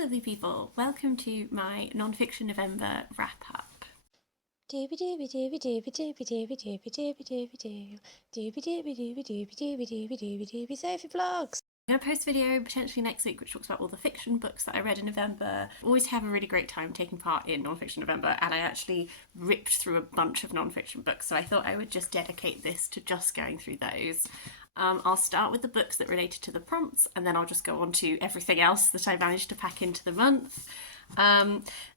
lovely people, welcome to my non-fiction November wrap-up. Doobie doobie doobie doobie doobie doobie doobie doobie doobie doo. Doobie doobie doobie doobie doobie doobie doobie doobie Sophie vlogs. I'm going to post a video potentially next week which talks about all the fiction books that I read in November. I always have a really great time taking part in non-fiction November, and I actually ripped through a bunch of non-fiction books, so I thought I would just dedicate this to just going through those. I'll start with the books that related to the prompts, and then I'll just go on to everything else that I managed to pack into the month.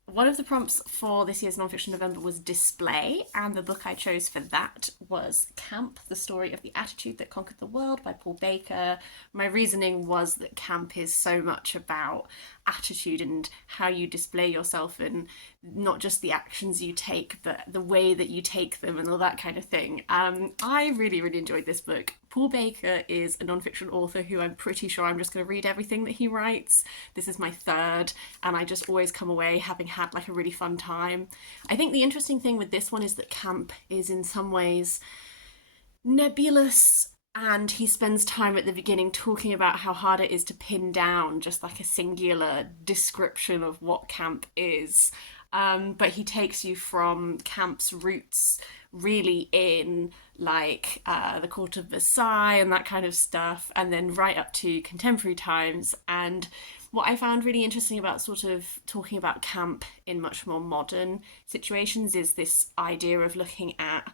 One of the prompts for this year's Nonfiction November was display, and the book I chose for that was Camp, The Story of the Attitude That Conquered the World by Paul Baker. My reasoning was that camp is so much about attitude and how you display yourself, and not just the actions you take, but the way that you take them and all that kind of thing. I really enjoyed this book. Paul Baker is a non-fiction author who I'm pretty sure I'm just going to read everything that he writes. This is my third, and I just always come away having had like a really fun time. I think the interesting thing with this one is that camp is in some ways nebulous, and he spends time at the beginning talking about how hard it is to pin down just like a singular description of what camp is. But he takes you from camp's roots really in like the court of Versailles and that kind of stuff, and then right up to contemporary times. And what I found really interesting about sort of talking about camp in much more modern situations is this idea of looking at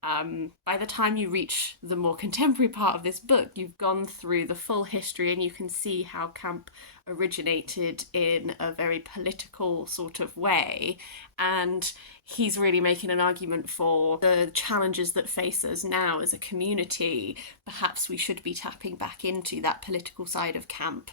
by the time you reach the more contemporary part of this book, you've gone through the full history and you can see how camp originated in a very political sort of way. And he's really making an argument for the challenges that face us now as a community. Perhaps we should be tapping back into that political side of camp.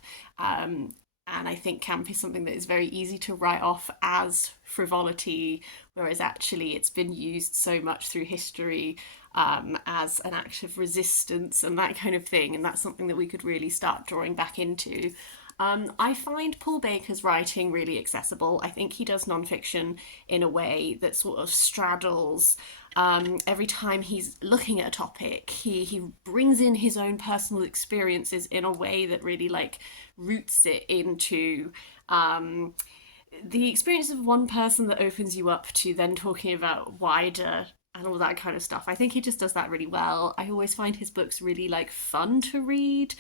And I think camp is something that is very easy to write off as frivolity, whereas actually it's been used so much through history as an act of resistance and that kind of thing. And that's something that we could really start drawing back into. I find Paul Baker's writing really accessible. I think he does non-fiction in a way that sort of straddles every time he's looking at a topic, he brings in his own personal experiences in a way that really like roots it into the experience of one person that opens you up to then talking about wider and all that kind of stuff. I think he just does that really well. I always find his books really like fun to read,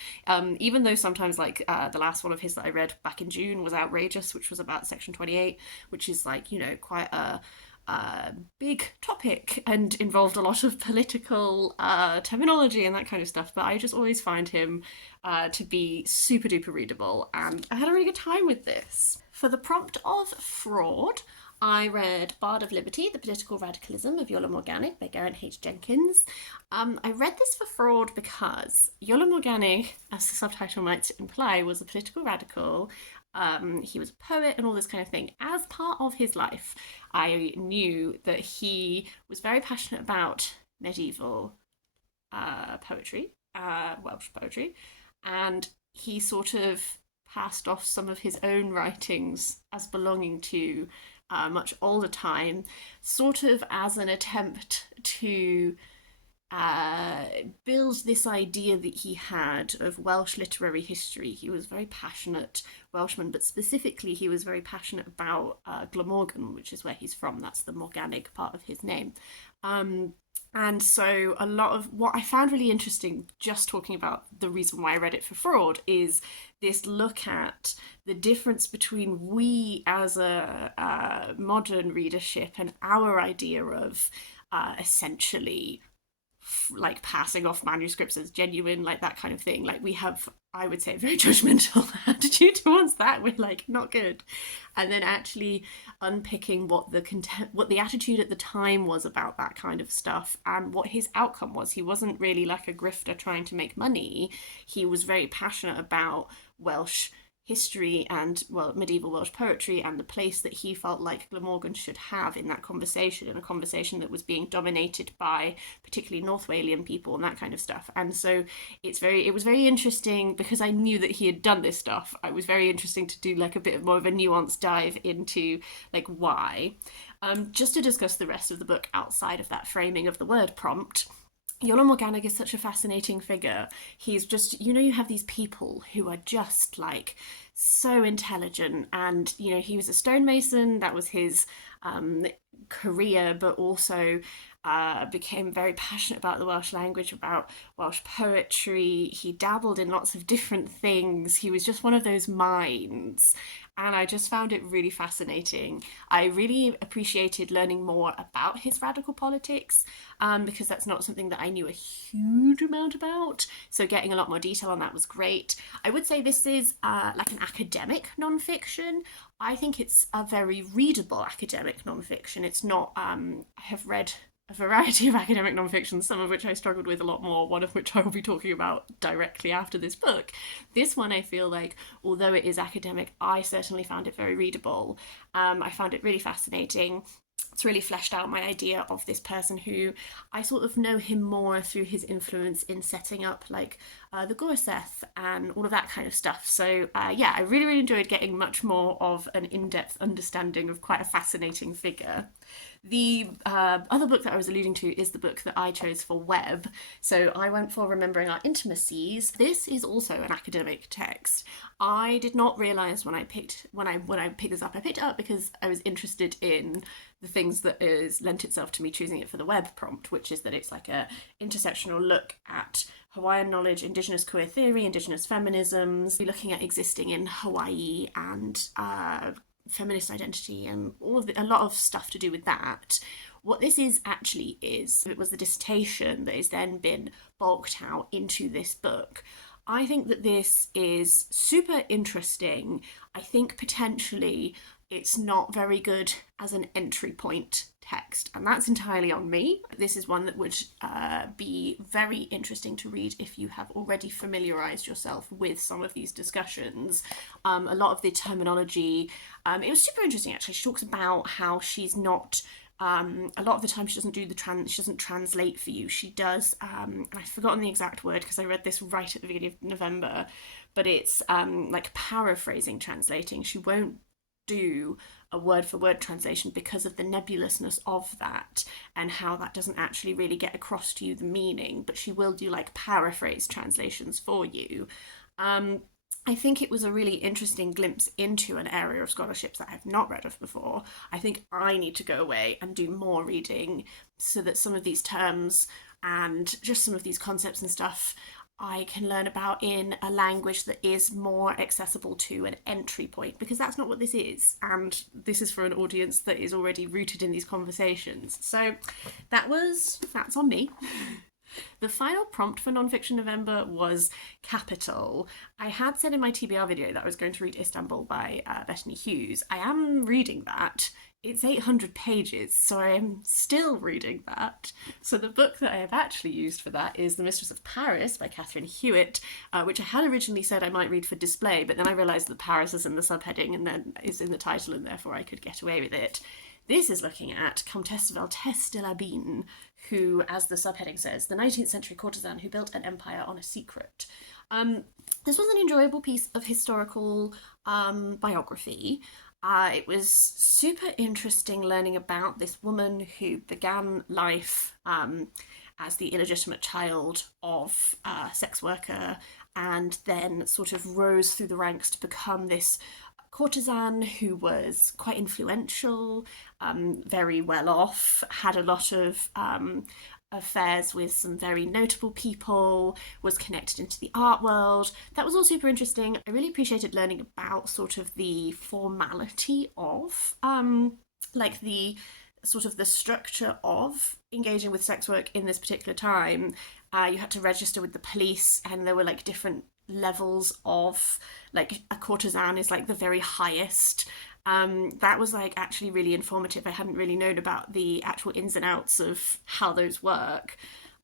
even though sometimes like the last one of his that I read back in June was outrageous, which was about Section 28, which is like, you know, quite a big topic and involved a lot of political terminology and that kind of stuff. But I just always find him to be super duper readable, and I had a really good time with this. For the prompt of fraud, I read Bard of Liberty, The Political Radicalism of Iolo Morganwg by Geraint H. Jenkins. I read this for fraud because Iolo Morganwg, as the subtitle might imply, was a political radical. He was a poet and all this kind of thing. As part of his life, I knew that he was very passionate about medieval poetry, Welsh poetry, and he sort of passed off some of his own writings as belonging to much older time, sort of as an attempt to build this idea that he had of Welsh literary history. He was a very passionate Welshman, but specifically he was very passionate about Glamorgan, which is where he's from. That's the Morganwg part of his name. And so a lot of what I found really interesting, just talking about the reason why I read it for fraud, is this look at the difference between we as a modern readership and our idea of essentially like passing off manuscripts as genuine, like that kind of thing. Like we have, I would say, a very judgmental attitude towards that. We're like, not good. And then actually unpicking what the attitude at the time was about that kind of stuff and what his outcome was. He wasn't really like a grifter trying to make money. He was very passionate about Welsh history and, well, medieval Welsh poetry and the place that he felt like Glamorgan should have in that conversation, in a conversation that was being dominated by particularly North Walian people and that kind of stuff. And so it was very interesting because I knew that he had done this stuff. It was very interesting to do like a bit more of a nuanced dive into like why. Just to discuss the rest of the book outside of that framing of the word prompt, Iolo Morganwg is such a fascinating figure. He's just, you have these people who are just like so intelligent, and he was a stonemason. That was his career, but also became very passionate about the Welsh language, about Welsh poetry. He dabbled in lots of different things. He was just one of those minds. And I just found it really fascinating. I really appreciated learning more about his radical politics, because that's not something that I knew a huge amount about. So getting a lot more detail on that was great. I would say this is like an academic nonfiction. I think it's a very readable academic nonfiction. It's not, I have read a variety of academic nonfiction, some of which I struggled with a lot more, one of which I will be talking about directly after this book. This one, I feel like, although it is academic, I certainly found it very readable. I found it really fascinating. It's really fleshed out my idea of this person, who I sort of know him more through his influence in setting up like the Gorseth and all of that kind of stuff. So yeah, I really, really enjoyed getting much more of an in-depth understanding of quite a fascinating figure. The other book that I was alluding to is the book that I chose for Web. So I went for Remembering Our Intimacies. This is also an academic text. I did not realise when I picked this up. I picked it up because I was interested in the things that is lent itself to me choosing it for the Web prompt, which is that it's like a intersectional look at Hawaiian knowledge, Indigenous queer theory, Indigenous feminisms, looking at existing in Hawaii and feminist identity and a lot of stuff to do with that. What this is actually is, it was the dissertation that has then been bulked out into this book. I think that this is super interesting. I think potentially it's not very good as an entry point text, and that's entirely on me. This is one that would be very interesting to read if you have already familiarised yourself with some of these discussions. A lot of the terminology, it was super interesting actually. She talks about how she's not, a lot of the time she doesn't do she doesn't translate for you. She does, and I've forgotten the exact word because I read this right at the beginning of November, but it's like paraphrasing, translating. She won't do a word for word translation because of the nebulousness of that and how that doesn't actually really get across to you the meaning, but she will do like paraphrase translations for you. I think it was a really interesting glimpse into an area of scholarships that I've not read of before. I think I need to go away and do more reading so that some of these terms and just some of these concepts and stuff I can learn about in a language that is more accessible to an entry point, because that's not what this is, and this is for an audience that is already rooted in these conversations. So that's on me. The final prompt for Nonfiction November was Capital. I had said in my TBR video that I was going to read Istanbul by Bettany Hughes. I am reading that. It's 800 pages, so I am still reading that. So the book that I have actually used for that is The Mistress of Paris by Catherine Hewitt, which I had originally said I might read for display, but then I realised that Paris is in the subheading and then is in the title, and therefore I could get away with it. This is looking at Comtesse Valtesse de la Bine, who, as the subheading says, the 19th century courtesan who built an empire on a secret. This was an enjoyable piece of historical biography. It was super interesting learning about this woman who began life as the illegitimate child of a sex worker and then sort of rose through the ranks to become this courtesan who was quite influential, very well off, had a lot of affairs with some very notable people, was connected into the art world. That was all super interesting. I really appreciated learning about sort of the formality of like the sort of the structure of engaging with sex work in this particular time. You had to register with the police, and there were like different levels of, like, a courtesan is like the very highest. That was like actually really informative. I hadn't really known about the actual ins and outs of how those work.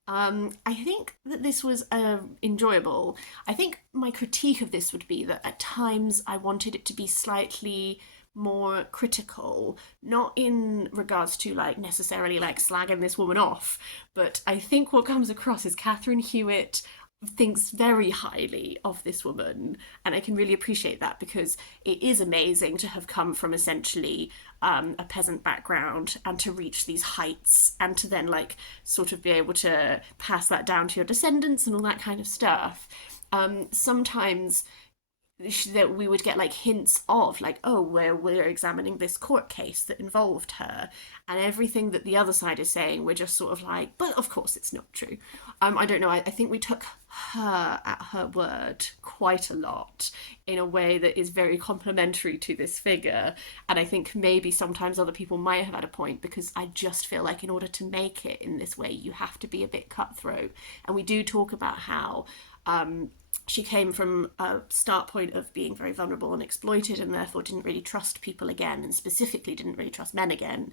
I think that this was enjoyable. I think my critique of this would be that at times I wanted it to be slightly more critical, not in regards to like necessarily like slagging this woman off, but I think what comes across is Catherine Hewitt thinks very highly of this woman, and I can really appreciate that because it is amazing to have come from essentially a peasant background and to reach these heights and to then like sort of be able to pass that down to your descendants and all that kind of stuff. Sometimes that we would get like hints of like, oh, we're examining this court case that involved her, and everything that the other side is saying we're just sort of like, but of course it's not true. I don't know, I think we took her at her word quite a lot in a way that is very complimentary to this figure, and I think maybe sometimes other people might have had a point, because I just feel like in order to make it in this way you have to be a bit cutthroat. And we do talk about how she came from a start point of being very vulnerable and exploited, and therefore didn't really trust people again, and specifically didn't really trust men again.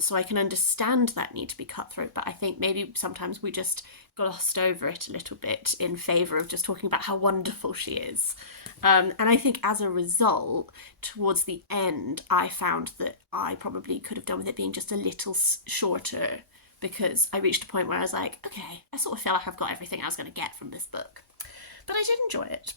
So I can understand that need to be cutthroat, but I think maybe sometimes we just glossed over it a little bit in favour of just talking about how wonderful she is. And I think as a result, towards the end, I found that I probably could have done with it being just a little shorter, because I reached a point where I was like, okay, I sort of feel like I've got everything I was going to get from this book. But I did enjoy it.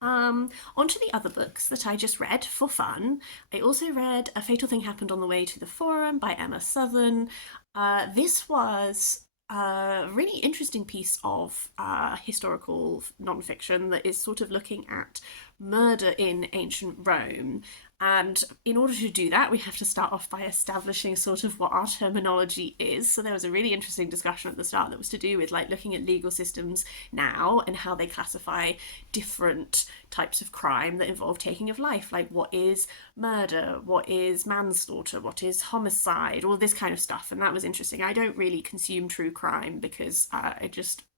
On to the other books that I just read for fun. I also read A Fatal Thing Happened on the Way to the Forum by Emma Southon. This was a really interesting piece of historical nonfiction that is sort of looking at murder in ancient Rome. And in order to do that, we have to start off by establishing sort of what our terminology is. So there was a really interesting discussion at the start that was to do with like looking at legal systems now and how they classify different types of crime that involve taking of life. Like, what is murder? What is manslaughter? What is homicide? All this kind of stuff. And that was interesting. I don't really consume true crime because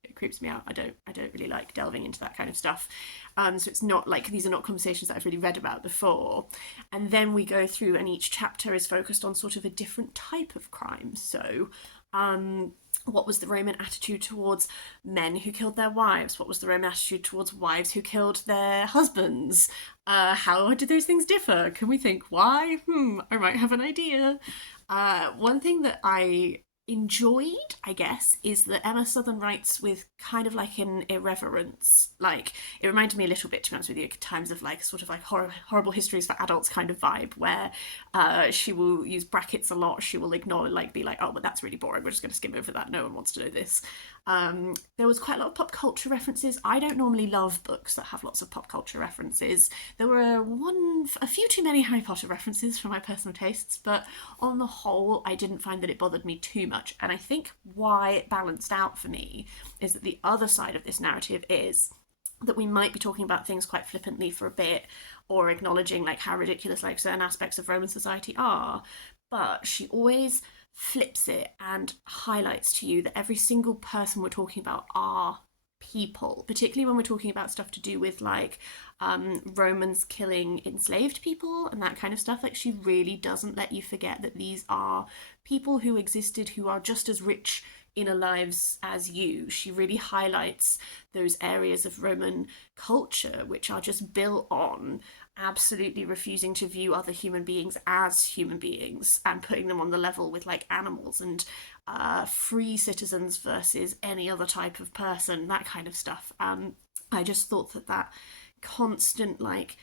it creeps me out. I don't really like delving into that kind of stuff. So it's not like, these are not conversations that I've really read about before. And then we go through, and each chapter is focused on sort of a different type of crime. So what was the Roman attitude towards men who killed their wives? What was the Roman attitude towards wives who killed their husbands? How did those things differ? Can we think why? I might have an idea. One thing that I enjoyed, I guess, is that Emma Southon writes with kind of like an irreverence. Like, it reminded me a little bit, to be honest with you, at times of like sort of like horrible histories for adults kind of vibe, where she will use brackets a lot. She will ignore, like, be like, oh, but that's really boring, we're just going to skim over that, no one wants to know this. There was quite a lot of pop culture references. I don't normally love books that have lots of pop culture references. There were a few too many Harry Potter references for my personal tastes, but on the whole, I didn't find that it bothered me too much. And I think why it balanced out for me is that the other side of this narrative is that we might be talking about things quite flippantly for a bit, or acknowledging like how ridiculous like certain aspects of Roman society are, but she always flips it and highlights to you that every single person we're talking about are people, particularly when we're talking about stuff to do with like Romans killing enslaved people and that kind of stuff. Like, she really doesn't let you forget that these are people who existed, who are just as rich inner lives as you. She really highlights those areas of Roman culture which are just built on absolutely refusing to view other human beings as human beings and putting them on the level with like animals, and free citizens versus any other type of person, that kind of stuff. I just thought that constant like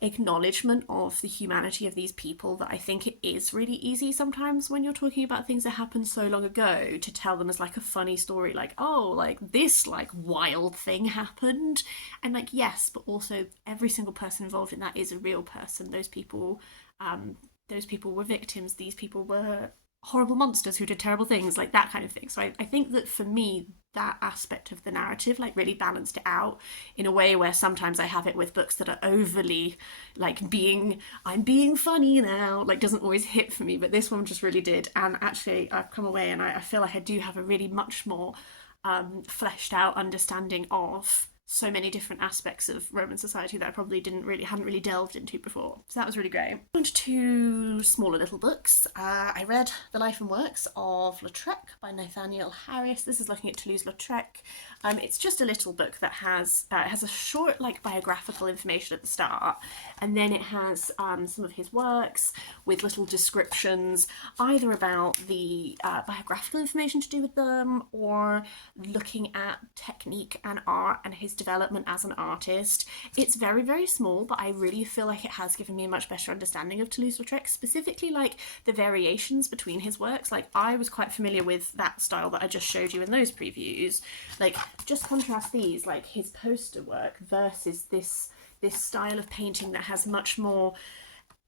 acknowledgement of the humanity of these people, that I think it is really easy sometimes when you're talking about things that happened so long ago to tell them as like a funny story, like, oh, like this like wild thing happened, and like, yes, but also every single person involved in that is a real person. Those people were victims. These people were horrible monsters who did terrible things, like that kind of thing. So I think that for me, that aspect of the narrative like really balanced it out in a way where sometimes I have it with books that are overly like I'm being funny now, like doesn't always hit for me, but this one just really did. And actually I've come away and I feel like I do have a really much more fleshed out understanding of so many different aspects of Roman society that I probably hadn't really delved into before. So that was really great. On to two smaller little books. I read The Life and Works of Lautrec by Nathaniel Harris. This is looking at Toulouse-Lautrec. It's just a little book that has a short biographical information at the start, and then it has some of his works with little descriptions, either about the biographical information to do with them, or looking at technique and art and his development as an artist. It's very, very small, but I really feel like it has given me a much better understanding of Toulouse-Lautrec, specifically the variations between his works. I was quite familiar with that style that I just showed you in those previews. Just contrast these, his poster work versus this style of painting that has much more,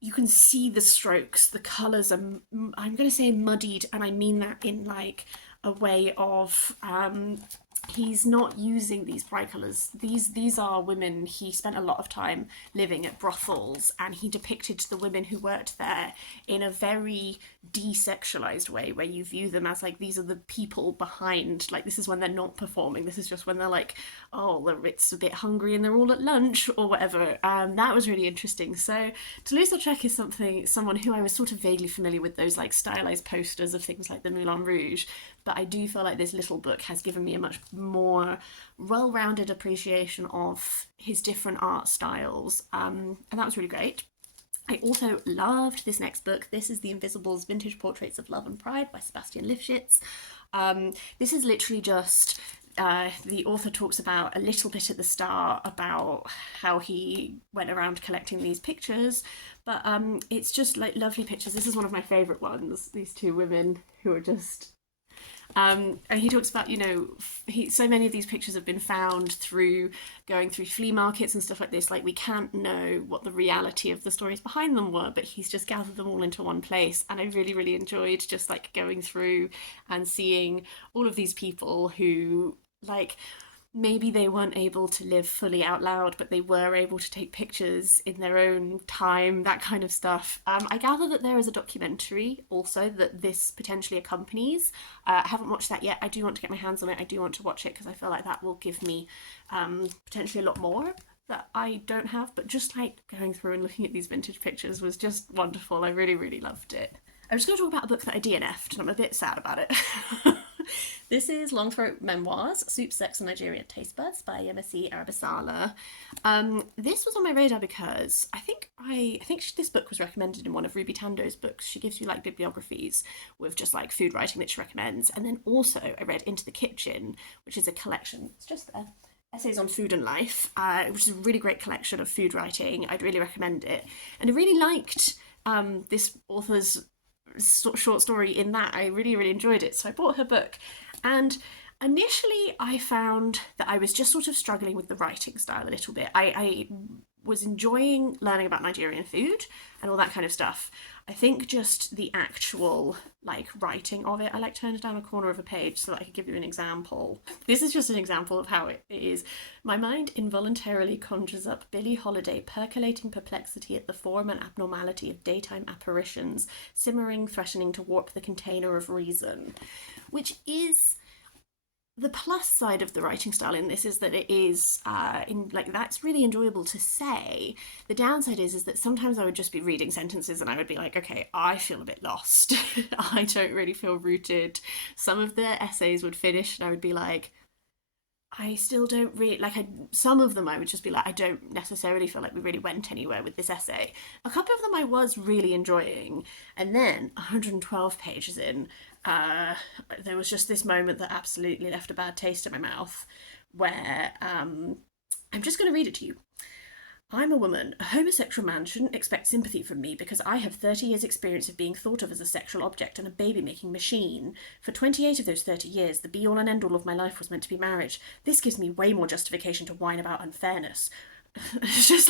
you can see the strokes, the colours are, I'm going to say muddied, and I mean that in a way of he's not using these bright colours. These are women. He spent a lot of time living at brothels, and he depicted the women who worked there in a very desexualized way, where you view them as these are the people behind, this is when they're not performing, this is just when they're it's a bit hungry and they're all at lunch or whatever. That was really interesting. So Toulouse-Lautrec is someone who I was sort of vaguely familiar with, those stylized posters of things like the Moulin Rouge, but I do feel like this little book has given me a much more well-rounded appreciation of his different art styles, and that was really great. I also loved this next book. This is The Invisibles: Vintage Portraits of Love and Pride by Sebastein Lifshitz. This is literally just the author talks about a little bit at the start about how he went around collecting these pictures, but it's just lovely pictures. This is one of my favourite ones, these two women who are just and he talks about, so many of these pictures have been found through going through flea markets and stuff like this. We can't know what the reality of the stories behind them were, but he's just gathered them all into one place. And I really, really enjoyed just going through and seeing all of these people who maybe they weren't able to live fully out loud, but they were able to take pictures in their own time, that kind of stuff. I gather that there is a documentary also that this potentially accompanies. I haven't watched that yet. I do want to get my hands on it. I do want to watch it because I feel like that will give me potentially a lot more that I don't have. But just going through and looking at these vintage pictures was just wonderful. I really, really loved it. I'm just going to talk about a book that I DNF'd, and I'm a bit sad about it. This is Longthroat Memoirs, Soup, Sex and Nigerian Taste Buds by Yemisi, Aribisala. This was on my radar because I think this book was recommended in one of Ruby Tando's books. She gives you bibliographies with just food writing that she recommends. And then also I read Into the Kitchen, which is a collection. It's just there. Essays on food and life, which is a really great collection of food writing. I'd really recommend it. And I really liked this author's short story in that. I really, really enjoyed it. So I bought her book, and initially I found that I was just sort of struggling with the writing style a little bit. I was enjoying learning about Nigerian food and all that kind of stuff. I think just the actual writing of it, I turned down a corner of a page so that I could give you an example. This is just an example of how it is. My mind involuntarily conjures up Billie Holiday percolating perplexity at the form and abnormality of daytime apparitions, simmering, threatening to warp the container of reason, which is the plus side of the writing style in this, is that it is that's really enjoyable to say. The downside is that sometimes I would just be reading sentences and I would be okay, I feel a bit lost. I don't really feel rooted. Some of the essays would finish and I would be I still don't really some of them I would just be I don't necessarily feel we really went anywhere with this essay. A couple of them I was really enjoying, and then 112 pages in, there was just this moment that absolutely left a bad taste in my mouth, where I'm just going to read it to you. I'm a woman. A homosexual man shouldn't expect sympathy from me because I have 30 years' experience of being thought of as a sexual object and a baby-making machine. For 28 of those 30 years, the be-all and end-all of my life was meant to be marriage. This gives me way more justification to whine about unfairness. It's just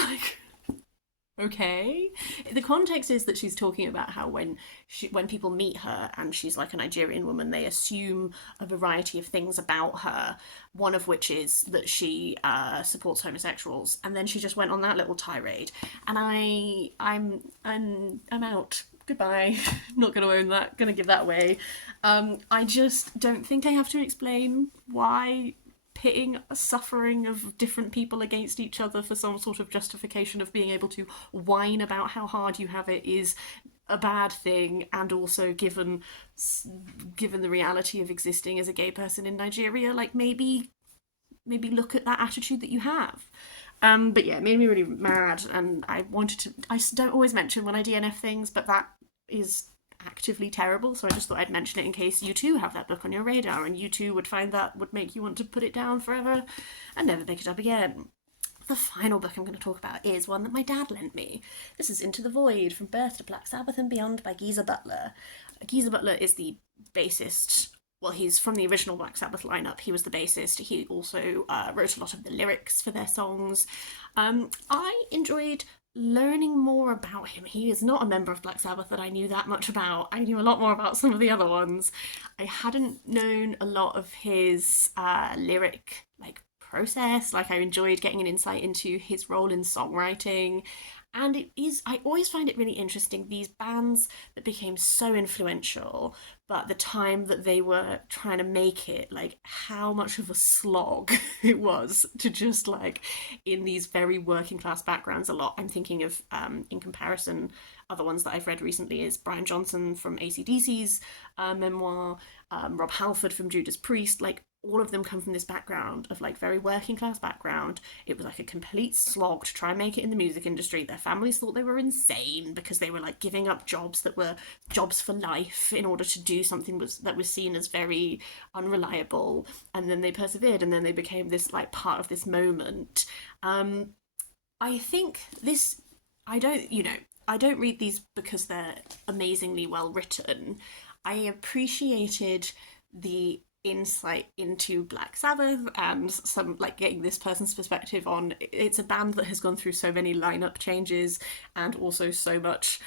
okay. The context is that she's talking about how when people meet her and she's a Nigerian woman, they assume a variety of things about her, one of which is that she supports homosexuals, and then she just went on that little tirade, and I'm out. Goodbye. I'm not going to own that. Going to give that away. I just don't think I have to explain why pitting a suffering of different people against each other for some sort of justification of being able to whine about how hard you have it is a bad thing, and also given the reality of existing as a gay person in Nigeria, like maybe look at that attitude that you have. But yeah, it made me really mad, and I wanted to. I don't always mention when I DNF things, but that is actively terrible, so I just thought I'd mention it in case you too have that book on your radar and you too would find that would make you want to put it down forever and never pick it up again. The final book I'm going to talk about is one that my dad lent me. This is Into the Void, From Birth to Black Sabbath and Beyond by Geezer Butler. Geezer Butler is the bassist. Well, he's from the original Black Sabbath lineup. He was the bassist. He also wrote a lot of the lyrics for their songs. I enjoyed learning more about him. He is not a member of Black Sabbath that I knew that much about. I knew a lot more about some of the other ones. I hadn't known a lot of his lyric process. Like, I enjoyed getting an insight into his role in songwriting. And I always find it really interesting, these bands that became so influential, but the time that they were trying to make it, like how much of a slog it was to just like, in these very working class backgrounds a lot. I'm thinking of, in comparison, other ones that I've read recently is Brian Johnson from AC/DC's memoir, Rob Halford from Judas Priest. Like, all of them come from this background of like very working class background. It was like a complete slog to try and make it in the music industry. Their families thought they were insane because they were like giving up jobs that were jobs for life in order to do something that was seen as very unreliable. And then they persevered, and then they became this like part of this moment. I think this, I don't read these because they're amazingly well written. I appreciated the insight into Black Sabbath and some like getting this person's perspective on it's a band that has gone through so many lineup changes and also so much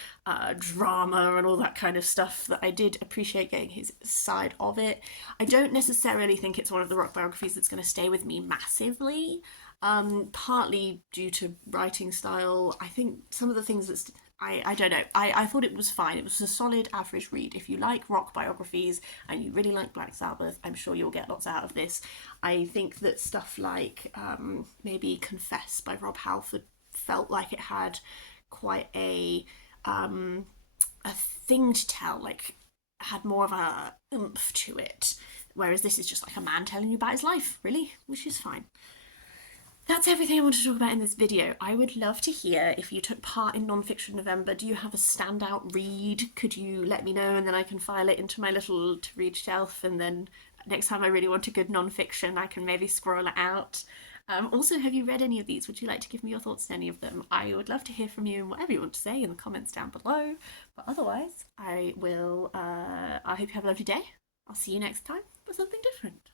drama and all that kind of stuff, that I did appreciate getting his side of it. I don't necessarily think it's one of the rock biographies that's going to stay with me massively, partly due to writing style. I think some of the things that I don't know. I thought it was fine. It was a solid average read. If you like rock biographies and you really like Black Sabbath, I'm sure you'll get lots out of this. I think that stuff like maybe Confess by Rob Halford felt like it had quite a thing to tell, like had more of a oomph to it. Whereas this is just like a man telling you about his life, really, which is fine. That's everything I want to talk about in this video. I would love to hear if you took part in Nonfiction November. Do you have a standout read? Could you let me know, and then I can file it into my little to-read shelf, and then next time I really want a good nonfiction, I can maybe scroll it out. Also, have you read any of these? Would you like to give me your thoughts on any of them? I would love to hear from you and whatever you want to say in the comments down below. But otherwise, I hope you have a lovely day. I'll see you next time for something different.